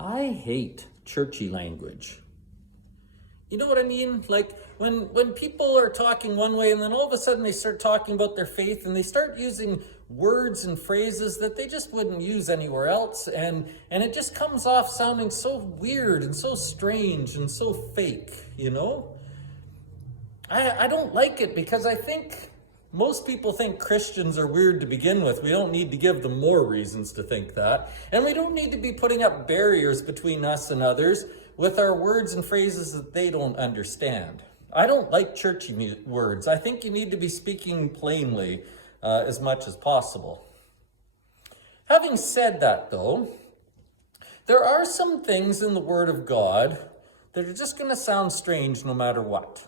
I hate churchy language. You know what I mean? Like when people are talking one way and then all of a sudden they start talking about their faith and they start using words and phrases that they just wouldn't use anywhere else, and it just comes off sounding so weird and so strange and so fake, you know? I don't like it because I think most people think Christians are weird to begin with. We don't need to give them more reasons to think that. And we don't need to be putting up barriers between us and others with our words and phrases that they don't understand. I don't like churchy words. I think you need to be speaking plainly as much as possible. Having said that, though, there are some things in the Word of God that are just going to sound strange no matter what.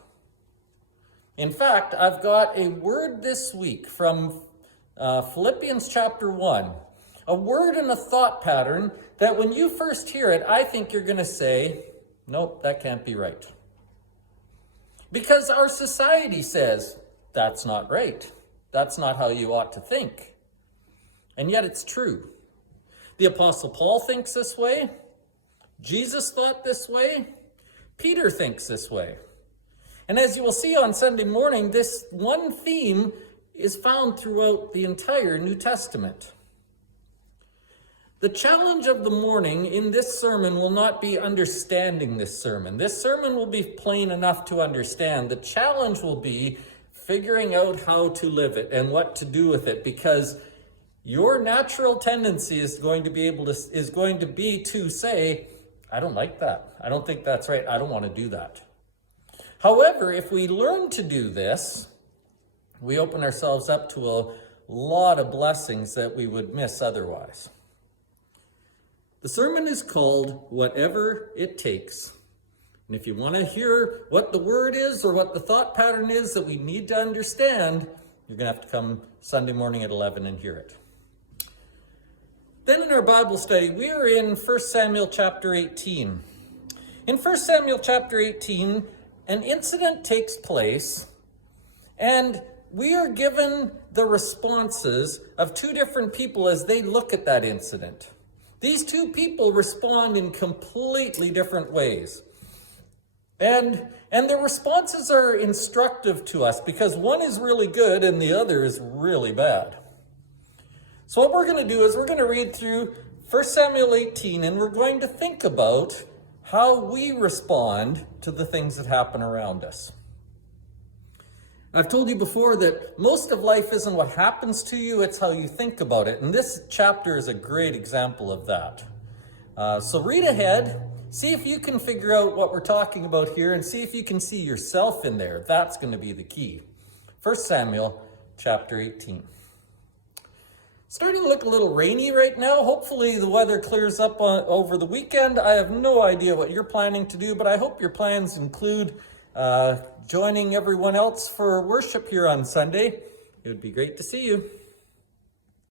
In fact, I've got a word this week from Philippians chapter 1, a word and a thought pattern that when you first hear it, I think you're going to say, nope, that can't be right. Because our society says, that's not right. That's not how you ought to think. And yet it's true. The Apostle Paul thinks this way. Jesus thought this way. Peter thinks this way. And as you will see on Sunday morning, this one theme is found throughout the entire New Testament. The challenge of the morning in this sermon will not be understanding this sermon. This sermon will be plain enough to understand. The challenge will be figuring out how to live it and what to do with it, because your natural tendency is going to be to say, I don't like that. I don't think that's right. I don't want to do that. However, if we learn to do this, we open ourselves up to a lot of blessings that we would miss otherwise. The sermon is called Whatever It Takes. And if you want to hear what the word is or what the thought pattern is that we need to understand, you're going to have to come Sunday morning at 11 and hear it. Then in our Bible study, we are in 1 Samuel chapter 18. In 1 Samuel chapter 18, an incident takes place, and we are given the responses of two different people as they look at that incident. These two people respond in completely different ways. And their responses are instructive to us because one is really good and the other is really bad. So what we're going to do is we're going to read through 1 Samuel 18 and we're going to think about how we respond to the things that happen around us. I've told you before that most of life isn't what happens to you, it's how you think about it. And this chapter is a great example of that. So read ahead, see if you can figure out what we're talking about here, and see if you can see yourself in there. That's going to be the key. 1 Samuel chapter 18. Starting to look a little rainy right now. Hopefully the weather clears up over the weekend. I have no idea what you're planning to do, but I hope your plans include joining everyone else for worship here on Sunday. It would be great to see you.